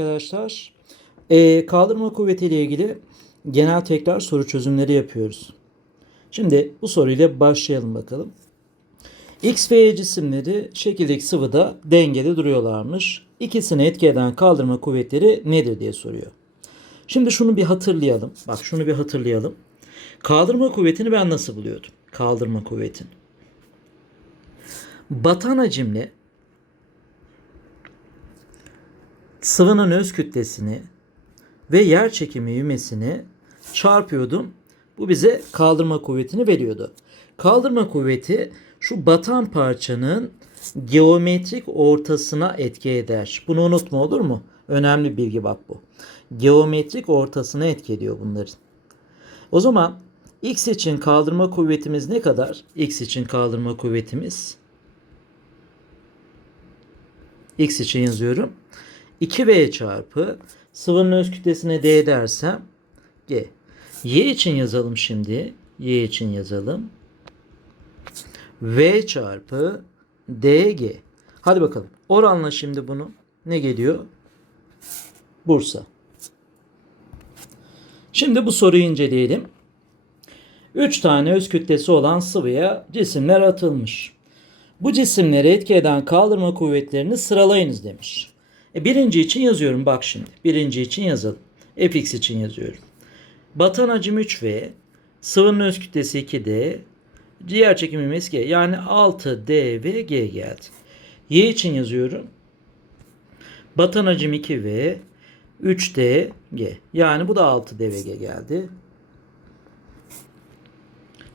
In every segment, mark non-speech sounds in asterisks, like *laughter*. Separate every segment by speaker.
Speaker 1: Arkadaşlar eee, kaldırma kuvveti ile ilgili genel tekrar soru çözümleri yapıyoruz. Şimdi bu soruyla başlayalım bakalım. X ve Y cisimleri şekildeki sıvıda dengede duruyorlarmış. İkisini etki eden kaldırma kuvvetleri nedir diye soruyor. Şimdi şunu bir hatırlayalım. Bak şunu bir hatırlayalım. Kaldırma kuvvetini ben nasıl buluyordum? Kaldırma kuvvetini. Batan hacimli sıvının öz kütlesini ve yer çekimi ivmesini çarpıyordum. Bu bize kaldırma kuvvetini veriyordu. Kaldırma kuvveti şu batan parçanın geometrik ortasına etki eder. Bunu unutma olur mu? Önemli bir bilgi bak bu. Geometrik ortasına etki ediyor bunların. O zaman x için kaldırma kuvvetimiz ne kadar? x için kaldırma kuvvetimiz x için yazıyorum. 2V çarpı sıvının öz kütlesine D dersem G. Y için yazalım şimdi. Y için yazalım. V çarpı DG. Hadi bakalım. Oranla şimdi bunu. Ne geliyor? Bursa. Şimdi bu soruyu inceleyelim. 3 tane öz kütlesi olan sıvıya cisimler atılmış. Bu cisimleri etki eden kaldırma kuvvetlerini sıralayınız demiş. E, birinci için yazıyorum bak şimdi. Birinci için yazalım. Fx için yazıyorum. Batan hacim 3V, sıvının öz kütlesi 2D, diğer çekimimiz G. Yani 6D ve G geldi. Y için yazıyorum. Batan hacim 2V, 3D, G. Yani bu da 6D ve G geldi.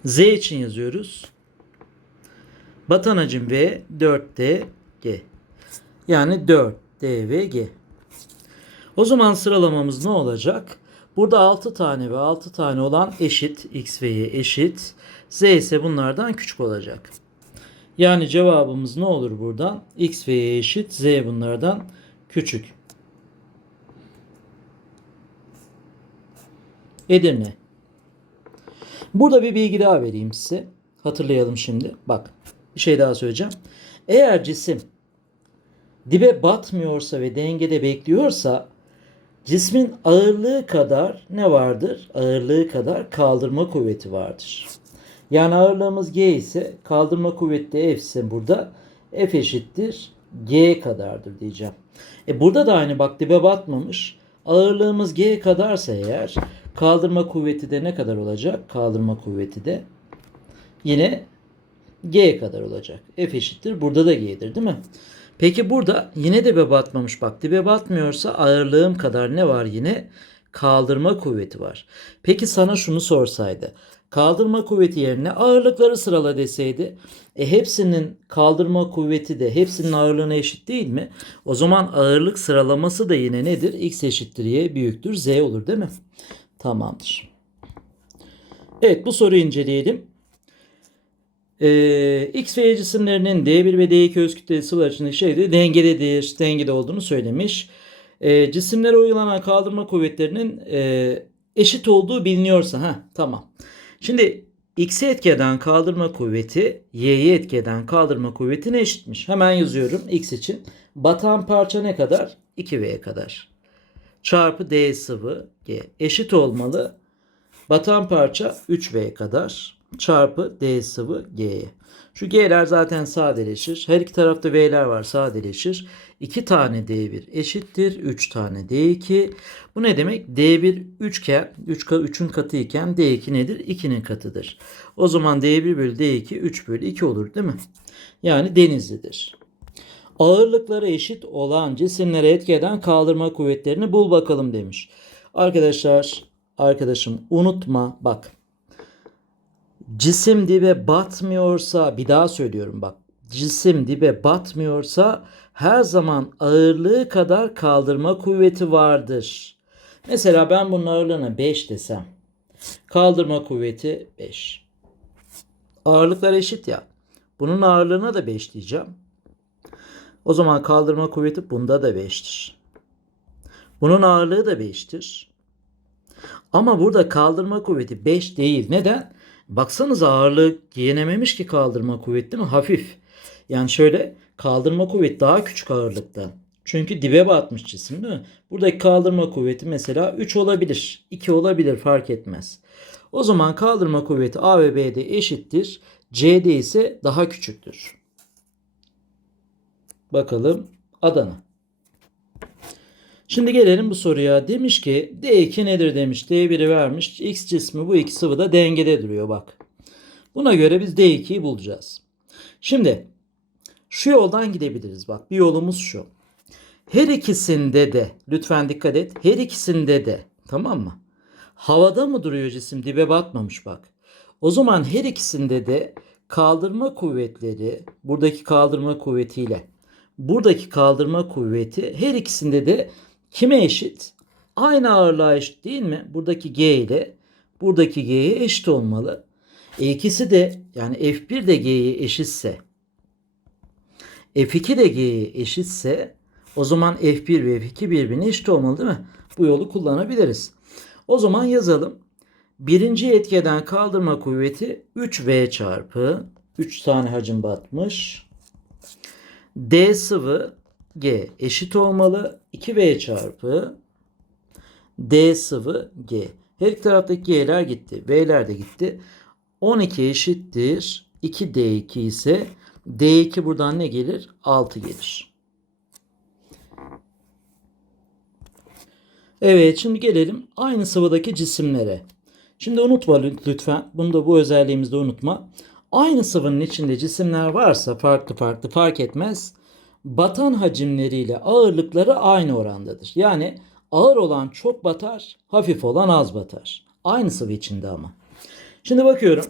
Speaker 1: Z için yazıyoruz. Batan hacim V 4D G. Yani 4 D ve G. O zaman sıralamamız ne olacak? Burada 6 tane ve 6 tane olan eşit X ve Y eşit. Z ise bunlardan küçük olacak. Yani cevabımız ne olur buradan? X ve Y eşit. Z bunlardan küçük. Edirne. Burada bir bilgi daha vereyim size. Hatırlayalım şimdi. Bak bir şey daha söyleyeceğim. Eğer cisim dibe batmıyorsa ve dengede bekliyorsa cismin ağırlığı kadar ne vardır? Ağırlığı kadar kaldırma kuvveti vardır. Yani ağırlığımız G ise kaldırma kuvveti de F ise burada F eşittir G kadardır diyeceğim. E burada da aynı bak dibe batmamış. Ağırlığımız G kadarsa eğer kaldırma kuvveti de ne kadar olacak? Kaldırma kuvveti de yine G kadar olacak. F eşittir. Burada da G'dir değil mi? Peki burada yine dibe batmamış. Bak dibe batmıyorsa ağırlığım kadar ne var yine? Kaldırma kuvveti var. Peki sana şunu sorsaydı. Kaldırma kuvveti yerine ağırlıkları sırala deseydi. E hepsinin kaldırma kuvveti de hepsinin ağırlığına eşit değil mi? O zaman ağırlık sıralaması da yine nedir? X eşittir Y büyüktür Z olur değil mi? Tamamdır. Evet bu soruyu inceleyelim. Ee, X ve Y cisimlerinin D1 ve D2 öz kütlesi sıvı arasındaki şeyde dengededir, dengede olduğunu söylemiş. Ee, cisimlere uygulanan kaldırma kuvvetlerinin e, eşit olduğu biliniyorsa, ha tamam. Şimdi X'i etki eden kaldırma kuvveti Y'yi etki eden kaldırma kuvvetine eşitmiş. Hemen yazıyorum X için. Batan parça ne kadar? 2V'ye kadar. Çarpı D sıvı G eşit olmalı. Batan parça 3V kadar çarpı D sıvı G'ye. Şu G'ler zaten sadeleşir. Her iki tarafta V'ler var sadeleşir. 2 tane D1 eşittir. 3 tane D2. Bu ne demek? D1 3 iken 3 3'ün katı iken D2 nedir? 2'nin katıdır. O zaman D1 bölü D2 3 bölü 2 olur değil mi? Yani denizlidir. Ağırlıkları eşit olan cisimlere etki eden kaldırma kuvvetlerini bul bakalım demiş. Arkadaşlar, arkadaşım unutma bak cisim dibe batmıyorsa bir daha söylüyorum bak. Cisim dibe batmıyorsa her zaman ağırlığı kadar kaldırma kuvveti vardır. Mesela ben bunun ağırlığına 5 desem. Kaldırma kuvveti 5. Ağırlıklar eşit ya. Bunun ağırlığına da 5 diyeceğim. O zaman kaldırma kuvveti bunda da 5'tir. Bunun ağırlığı da 5'tir. Ama burada kaldırma kuvveti 5 değil. Neden? Baksanıza ağırlık yenememiş ki kaldırma kuvveti değil mi? Hafif. Yani şöyle kaldırma kuvveti daha küçük ağırlıktan. Çünkü dibe batmış cisim değil mi? Buradaki kaldırma kuvveti mesela 3 olabilir. 2 olabilir fark etmez. O zaman kaldırma kuvveti A ve B'de eşittir. C'de ise daha küçüktür. Bakalım Adana. Şimdi gelelim bu soruya. Demiş ki D2 nedir demiş. D1'i vermiş. X cismi bu iki sıvıda dengede duruyor bak. Buna göre biz D2'yi bulacağız. Şimdi şu yoldan gidebiliriz. Bak bir yolumuz şu. Her ikisinde de lütfen dikkat et. Her ikisinde de tamam mı? Havada mı duruyor cisim? Dibe batmamış bak. O zaman her ikisinde de kaldırma kuvvetleri buradaki kaldırma kuvvetiyle buradaki kaldırma kuvveti her ikisinde de kime eşit? Aynı ağırlığa eşit değil mi? Buradaki G ile buradaki G'ye eşit olmalı. E ikisi de yani F1 de G'ye eşitse F2 de G'ye eşitse o zaman F1 ve F2 birbirine eşit olmalı değil mi? Bu yolu kullanabiliriz. O zaman yazalım. Birinci etkeden kaldırma kuvveti 3V çarpı 3 tane hacim batmış. D sıvı G eşit olmalı. 2V çarpı D sıvı G. Her iki taraftaki G'ler gitti. V'ler de gitti. 12 eşittir. 2D2 ise D2 buradan ne gelir? 6 gelir. Evet şimdi gelelim aynı sıvıdaki cisimlere. Şimdi unutma lütfen. Bunu da bu özelliğimizde unutma. Aynı sıvının içinde cisimler varsa farklı farklı fark etmez. Batan hacimleriyle ağırlıkları aynı orandadır. Yani ağır olan çok batar, hafif olan az batar. Aynı sıvı içinde ama. Şimdi bakıyorum.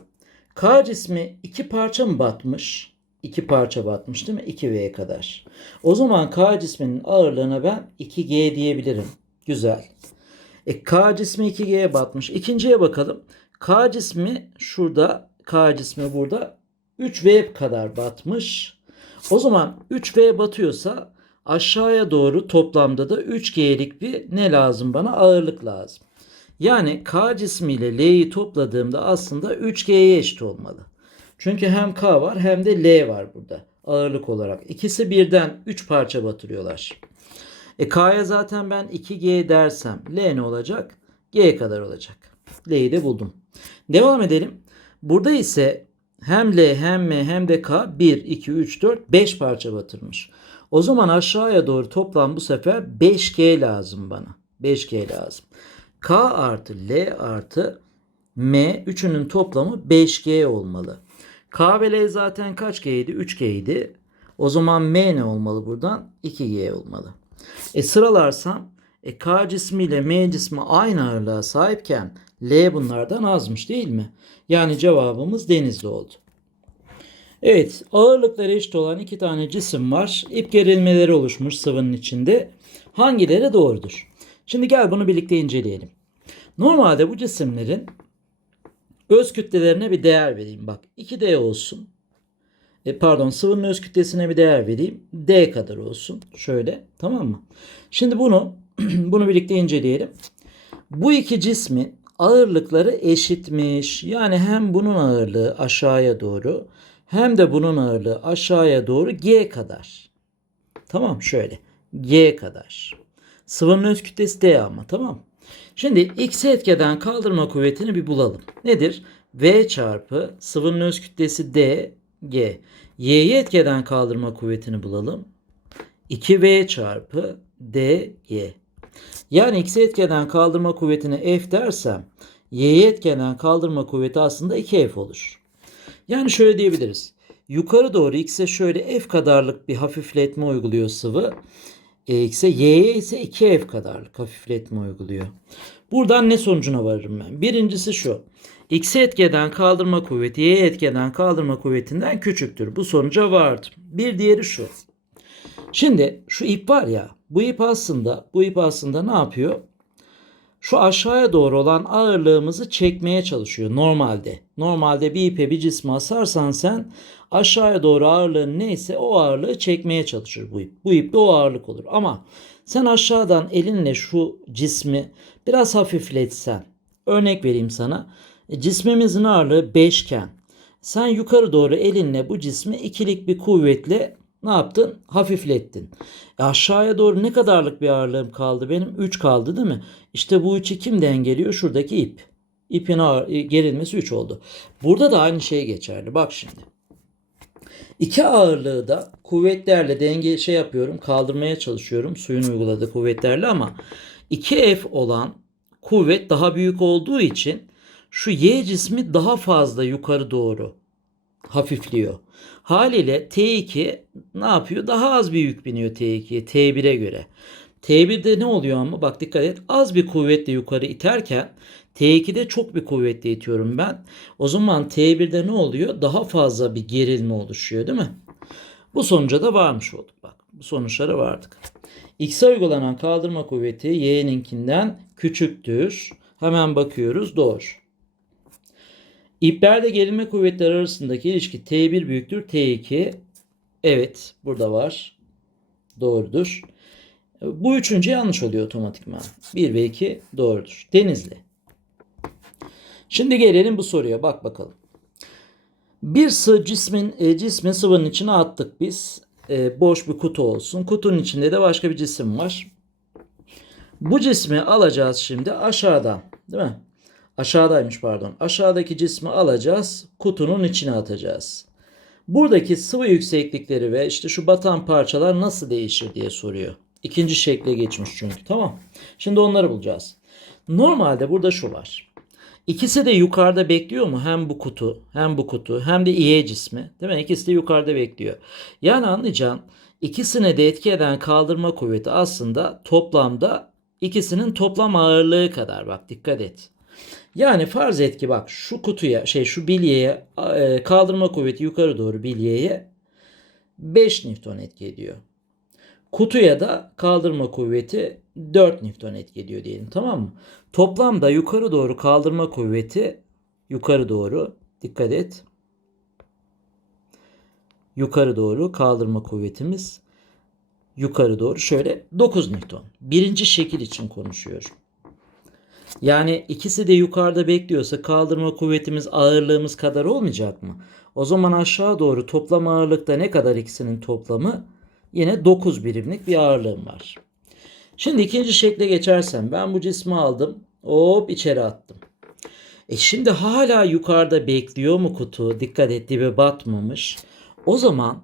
Speaker 1: K cismi iki parça mı batmış? İki parça batmış değil mi? 2V'ye kadar. O zaman K cisminin ağırlığına ben 2G diyebilirim. Güzel. E, K cismi 2G'ye batmış. İkinciye bakalım. K cismi şurada, K cismi burada 3V kadar batmış. O zaman 3V batıyorsa aşağıya doğru toplamda da 3G'lik bir ne lazım bana? Ağırlık lazım. Yani K cismiyle L'yi topladığımda aslında 3G'ye eşit olmalı. Çünkü hem K var hem de L var burada ağırlık olarak. İkisi birden 3 parça batırıyorlar. E K'ya zaten ben 2G dersem L ne olacak? G kadar olacak. L'yi de buldum. Devam edelim. Burada ise hem L hem M hem de K 1, 2, 3, 4, 5 parça batırmış. O zaman aşağıya doğru toplam bu sefer 5G lazım bana. 5G lazım. K artı L artı M üçünün toplamı 5G olmalı. K ve L zaten kaç G'ydi? 3G'ydi. O zaman M ne olmalı buradan? 2G olmalı. E sıralarsam e, K cismi ile M cismi aynı ağırlığa sahipken L bunlardan azmış değil mi? Yani cevabımız denizli oldu. Evet ağırlıkları eşit olan iki tane cisim var. İp gerilmeleri oluşmuş sıvının içinde. Hangileri doğrudur? Şimdi gel bunu birlikte inceleyelim. Normalde bu cisimlerin öz kütlelerine bir değer vereyim. Bak 2D olsun. E, pardon sıvının öz kütlesine bir değer vereyim. D kadar olsun. Şöyle tamam mı? Şimdi bunu *clears throat* bunu birlikte inceleyelim. Bu iki cismin ağırlıkları eşitmiş. Yani hem bunun ağırlığı aşağıya doğru hem de bunun ağırlığı aşağıya doğru G kadar. Tamam şöyle. G kadar. Sıvının öz kütlesi D ama tamam. Şimdi X etkeden kaldırma kuvvetini bir bulalım. Nedir? V çarpı sıvının öz kütlesi D G. Y'yi etkeden kaldırma kuvvetini bulalım. 2V çarpı D Y. Yani X'i etkeden kaldırma kuvvetine F dersem Y'yi etkeden kaldırma kuvveti aslında 2F olur. Yani şöyle diyebiliriz. Yukarı doğru X'e şöyle F kadarlık bir hafifletme uyguluyor sıvı. E, X'e Y'ye ise 2F kadarlık hafifletme uyguluyor. Buradan ne sonucuna varırım ben? Birincisi şu. X'e etkeden kaldırma kuvveti Y'ye etkeden kaldırma kuvvetinden küçüktür. Bu sonuca vardım. Bir diğeri şu. Şimdi şu ip var ya bu ip aslında bu ip aslında ne yapıyor? Şu aşağıya doğru olan ağırlığımızı çekmeye çalışıyor normalde. Normalde bir ipe bir cismi asarsan sen aşağıya doğru ağırlığın neyse o ağırlığı çekmeye çalışır bu ip. Bu ip de o ağırlık olur. Ama sen aşağıdan elinle şu cismi biraz hafifletsen. Örnek vereyim sana. E, Cismimizin ağırlığı 5 iken sen yukarı doğru elinle bu cismi ikilik bir kuvvetle ne yaptın? Hafiflettin. E aşağıya doğru ne kadarlık bir ağırlığım kaldı benim? 3 kaldı değil mi? İşte bu 3'ü kim dengeliyor? Şuradaki ip. İpin ağır, e, gerilmesi 3 oldu. Burada da aynı şey geçerli. Bak şimdi. İki ağırlığı da kuvvetlerle denge şey yapıyorum, kaldırmaya çalışıyorum suyun uyguladığı kuvvetlerle ama 2F olan kuvvet daha büyük olduğu için şu Y cismi daha fazla yukarı doğru hafifliyor. Haliyle T2 ne yapıyor? Daha az bir yük biniyor T2'ye T1'e göre. T1'de ne oluyor ama bak dikkat et az bir kuvvetle yukarı iterken T2'de çok bir kuvvetle itiyorum ben. O zaman T1'de ne oluyor? Daha fazla bir gerilme oluşuyor değil mi? Bu sonuca da varmış olduk bak. Bu sonuçlara vardık. X'e uygulanan kaldırma kuvveti Y'ninkinden küçüktür. Hemen bakıyoruz doğru. İplerde gerilme kuvvetleri arasındaki ilişki T1 büyüktür T2. Evet burada var. Doğrudur. Bu üçüncü yanlış oluyor otomatikman. 1 ve 2 doğrudur. Denizli. Şimdi gelelim bu soruya. Bak bakalım. Bir sığ cismin e, cismin sıvının içine attık biz. E, boş bir kutu olsun. Kutunun içinde de başka bir cisim var. Bu cismi alacağız şimdi aşağıdan. Değil mi? Aşağıdaymış pardon. Aşağıdaki cismi alacağız. Kutunun içine atacağız. Buradaki sıvı yükseklikleri ve işte şu batan parçalar nasıl değişir diye soruyor. İkinci şekle geçmiş çünkü. Tamam. Şimdi onları bulacağız. Normalde burada şu var. İkisi de yukarıda bekliyor mu? Hem bu kutu, hem bu kutu, hem de İE cismi. Değil mi? İkisi de yukarıda bekliyor. Yani anlayacağın ikisine de etki eden kaldırma kuvveti aslında toplamda ikisinin toplam ağırlığı kadar. Bak dikkat et. Yani farz et ki bak şu kutuya şey şu bilyeye e, kaldırma kuvveti yukarı doğru bilyeye 5 Newton etki ediyor. Kutuya da kaldırma kuvveti 4 Newton etki ediyor diyelim tamam mı? Toplamda yukarı doğru kaldırma kuvveti yukarı doğru dikkat et. Yukarı doğru kaldırma kuvvetimiz yukarı doğru şöyle 9 Newton. Birinci şekil için konuşuyorum. Yani ikisi de yukarıda bekliyorsa kaldırma kuvvetimiz ağırlığımız kadar olmayacak mı? O zaman aşağı doğru toplam ağırlıkta ne kadar ikisinin toplamı? Yine 9 birimlik bir ağırlığım var. Şimdi ikinci şekle geçersem ben bu cismi aldım. Hop içeri attım. E şimdi hala yukarıda bekliyor mu kutu? Dikkat et dibe batmamış. O zaman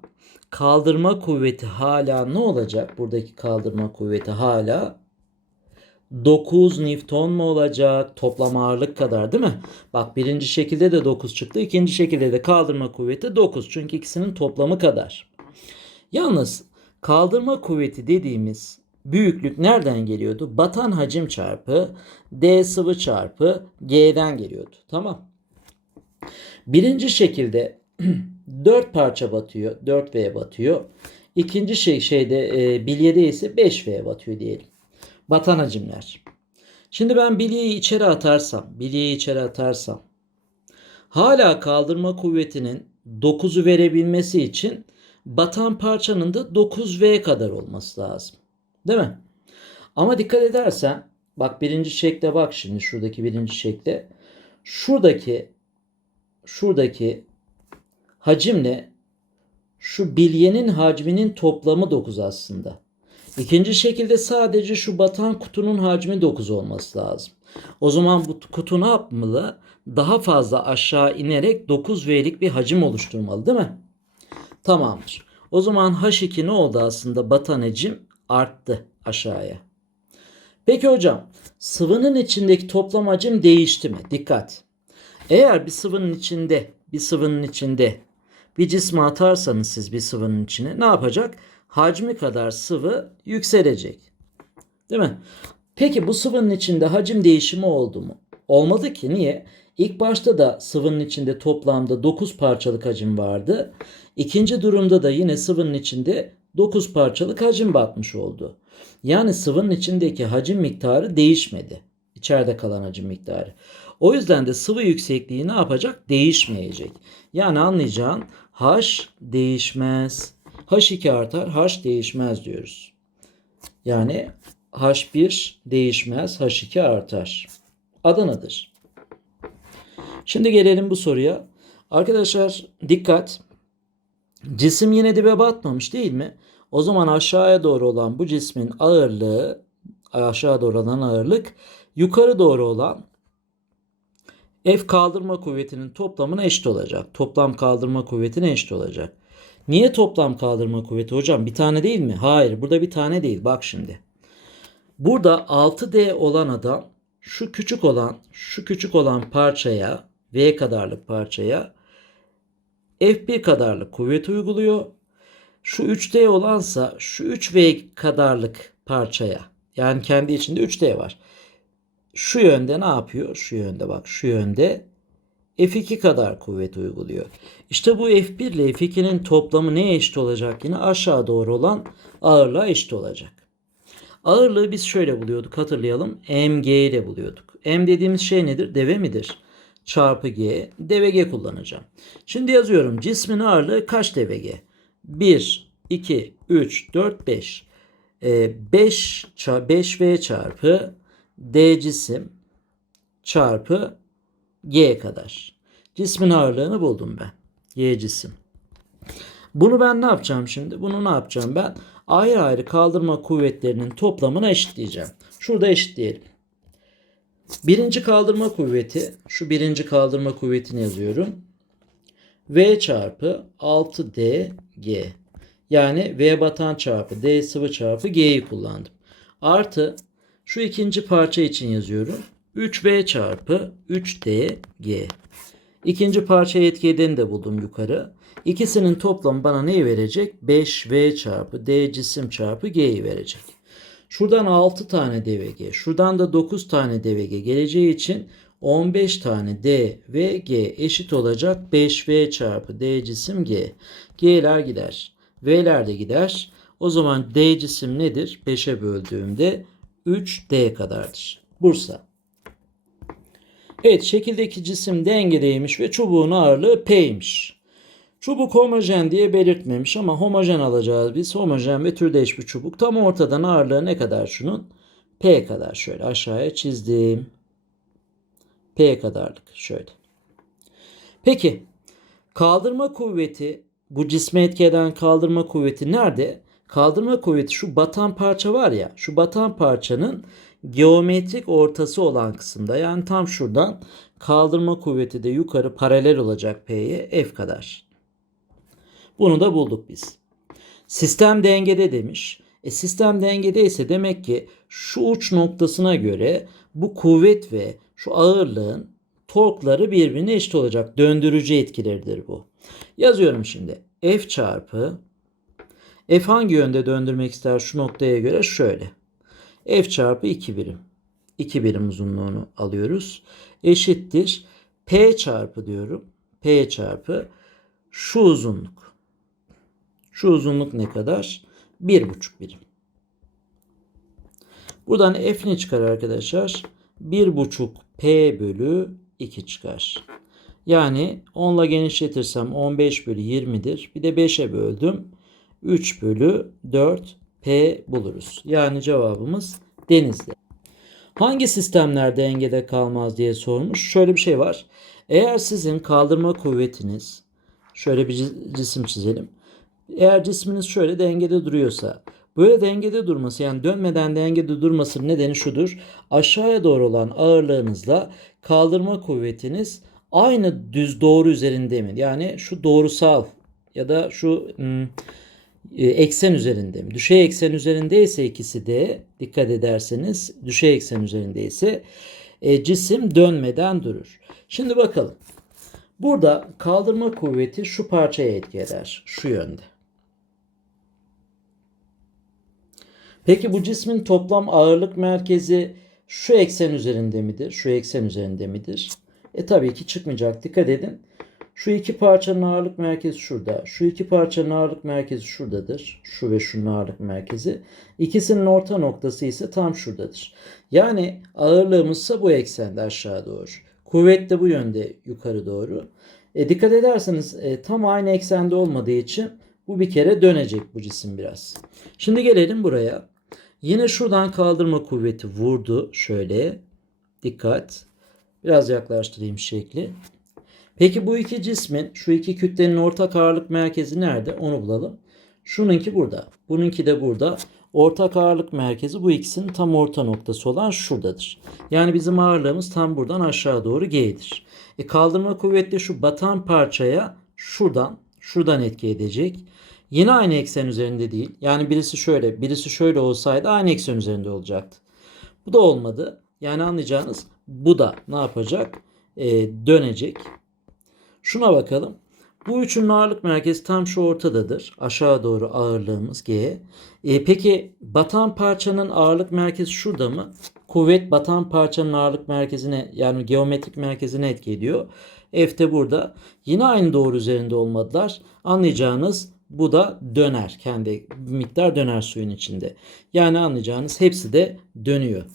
Speaker 1: kaldırma kuvveti hala ne olacak? Buradaki kaldırma kuvveti hala 9 Newton mu olacak? Toplam ağırlık kadar değil mi? Bak birinci şekilde de 9 çıktı. ikinci şekilde de kaldırma kuvveti 9. Çünkü ikisinin toplamı kadar. Yalnız kaldırma kuvveti dediğimiz büyüklük nereden geliyordu? Batan hacim çarpı D sıvı çarpı G'den geliyordu. Tamam. Birinci şekilde *clears throat* 4 parça batıyor. 4V batıyor. İkinci şey şeyde e, bilyede ise 5V batıyor diyelim. Batan hacimler. Şimdi ben bilyeyi içeri atarsam, bilyeyi içeri atarsam hala kaldırma kuvvetinin 9'u verebilmesi için batan parçanın da 9V kadar olması lazım. Değil mi? Ama dikkat edersen bak birinci şekle bak şimdi şuradaki birinci şekle. Şuradaki şuradaki hacimle şu bilyenin hacminin toplamı 9 aslında. İkinci şekilde sadece şu batan kutunun hacmi 9 olması lazım. O zaman bu kutu ne yapmalı? Daha fazla aşağı inerek 9V'lik bir hacim oluşturmalı değil mi? Tamamdır. O zaman H2 ne oldu aslında? Batan hacim arttı aşağıya. Peki hocam sıvının içindeki toplam hacim değişti mi? Dikkat. Eğer bir sıvının içinde bir sıvının içinde bir cismi atarsanız siz bir sıvının içine ne yapacak? Hacmi kadar sıvı yükselecek. Değil mi? Peki bu sıvının içinde hacim değişimi oldu mu? Olmadı ki. Niye? İlk başta da sıvının içinde toplamda 9 parçalık hacim vardı. İkinci durumda da yine sıvının içinde 9 parçalık hacim batmış oldu. Yani sıvının içindeki hacim miktarı değişmedi. İçeride kalan hacim miktarı. O yüzden de sıvı yüksekliği ne yapacak? Değişmeyecek. Yani anlayacağın H değişmez. H2 artar, H değişmez diyoruz. Yani H1 değişmez, H2 artar. Adana'dır. Şimdi gelelim bu soruya. Arkadaşlar dikkat. Cisim yine dibe batmamış değil mi? O zaman aşağıya doğru olan bu cismin ağırlığı aşağı doğru olan ağırlık yukarı doğru olan F kaldırma kuvvetinin toplamına eşit olacak. Toplam kaldırma kuvvetine eşit olacak. Niye toplam kaldırma kuvveti hocam? Bir tane değil mi? Hayır burada bir tane değil. Bak şimdi. Burada 6D olan adam şu küçük olan şu küçük olan parçaya V kadarlık parçaya F1 kadarlık kuvvet uyguluyor. Şu 3D olansa şu 3V kadarlık parçaya yani kendi içinde 3D var. Şu yönde ne yapıyor? Şu yönde bak şu yönde F2 kadar kuvvet uyguluyor. İşte bu F1 ile F2'nin toplamı neye eşit olacak? Yine aşağı doğru olan ağırlığa eşit olacak. Ağırlığı biz şöyle buluyorduk hatırlayalım. mg ile buluyorduk. M dediğimiz şey nedir? Deve midir? Çarpı g. Deve g kullanacağım. Şimdi yazıyorum. Cismin ağırlığı kaç deve g? 1, 2, 3, 4, 5. 5 5v çarpı d cisim çarpı g kadar. Cismin ağırlığını buldum ben. Y cisim. Bunu ben ne yapacağım şimdi? Bunu ne yapacağım ben? Ayrı ayrı kaldırma kuvvetlerinin toplamına eşitleyeceğim. Şurada eşitleyelim. Birinci kaldırma kuvveti, şu birinci kaldırma kuvvetini yazıyorum. V çarpı 6DG. Yani V batan çarpı D sıvı çarpı G'yi kullandım. Artı şu ikinci parça için yazıyorum. 3V çarpı 3DG. İkinci parça etki de buldum yukarı. İkisinin toplamı bana neyi verecek? 5V çarpı D cisim çarpı G'yi verecek. Şuradan 6 tane DVG, şuradan da 9 tane DVG geleceği için 15 tane D ve G eşit olacak 5V çarpı D cisim G. G'ler gider. V'ler de gider. O zaman D cisim nedir? 5'e böldüğümde 3D kadardır. Bursa. Evet şekildeki cisim dengedeymiş ve çubuğun ağırlığı P'ymiş. Çubuk homojen diye belirtmemiş ama homojen alacağız biz. Homojen ve türdeş bir çubuk. Tam ortadan ağırlığı ne kadar şunun? P kadar şöyle aşağıya çizdim. P kadarlık şöyle. Peki kaldırma kuvveti bu cisme etki eden kaldırma kuvveti nerede? Kaldırma kuvveti şu batan parça var ya şu batan parçanın geometrik ortası olan kısımda yani tam şuradan kaldırma kuvveti de yukarı paralel olacak P'ye F kadar. Bunu da bulduk biz. Sistem dengede demiş. E sistem dengedeyse demek ki şu uç noktasına göre bu kuvvet ve şu ağırlığın torkları birbirine eşit olacak. Döndürücü etkileridir bu. Yazıyorum şimdi. F çarpı F hangi yönde döndürmek ister şu noktaya göre şöyle. F çarpı 2 birim. 2 birim uzunluğunu alıyoruz. Eşittir. P çarpı diyorum. P çarpı şu uzunluk. Şu uzunluk ne kadar? 1,5 birim. Buradan f ne çıkar arkadaşlar? 1,5 p bölü 2 çıkar. Yani 10 ile genişletirsem 15 bölü 20'dir. Bir de 5'e böldüm. 3 bölü 4 p buluruz. Yani cevabımız denizli. Hangi sistemler dengede kalmaz diye sormuş. Şöyle bir şey var. Eğer sizin kaldırma kuvvetiniz şöyle bir cisim çizelim. Eğer cisminiz şöyle dengede duruyorsa böyle dengede durması yani dönmeden dengede durmasının nedeni şudur. Aşağıya doğru olan ağırlığınızla kaldırma kuvvetiniz aynı düz doğru üzerinde mi? Yani şu doğrusal ya da şu e, eksen üzerinde mi? Düşey eksen üzerindeyse ikisi de dikkat ederseniz düşey eksen üzerindeyse e, cisim dönmeden durur. Şimdi bakalım. Burada kaldırma kuvveti şu parçaya etki eder. Şu yönde. Peki bu cismin toplam ağırlık merkezi şu eksen üzerinde midir? Şu eksen üzerinde midir? E tabii ki çıkmayacak. Dikkat edin. Şu iki parçanın ağırlık merkezi şurada. Şu iki parçanın ağırlık merkezi şuradadır. Şu ve şunun ağırlık merkezi. İkisinin orta noktası ise tam şuradadır. Yani ağırlığımızsa bu eksende aşağı doğru. Kuvvet de bu yönde yukarı doğru. E, dikkat ederseniz e, tam aynı eksende olmadığı için bu bir kere dönecek bu cisim biraz. Şimdi gelelim buraya. Yine şuradan kaldırma kuvveti vurdu. Şöyle. Dikkat. Biraz yaklaştırayım şekli. Peki bu iki cismin şu iki kütlenin ortak ağırlık merkezi nerede? Onu bulalım. Şununki burada. Bununki de burada. Ortak ağırlık merkezi bu ikisinin tam orta noktası olan şuradadır. Yani bizim ağırlığımız tam buradan aşağı doğru G'dir. E kaldırma kuvvetli şu batan parçaya şuradan şuradan etki edecek. Yine aynı eksen üzerinde değil. Yani birisi şöyle, birisi şöyle olsaydı aynı eksen üzerinde olacaktı. Bu da olmadı. Yani anlayacağınız bu da ne yapacak? Ee, dönecek. Şuna bakalım. Bu üçünün ağırlık merkezi tam şu ortadadır. Aşağı doğru ağırlığımız G. Ee, peki batan parçanın ağırlık merkezi şurada mı? Kuvvet batan parçanın ağırlık merkezine yani geometrik merkezine etki ediyor. F de burada. Yine aynı doğru üzerinde olmadılar. Anlayacağınız bu da döner. Kendi miktar döner suyun içinde. Yani anlayacağınız hepsi de dönüyor.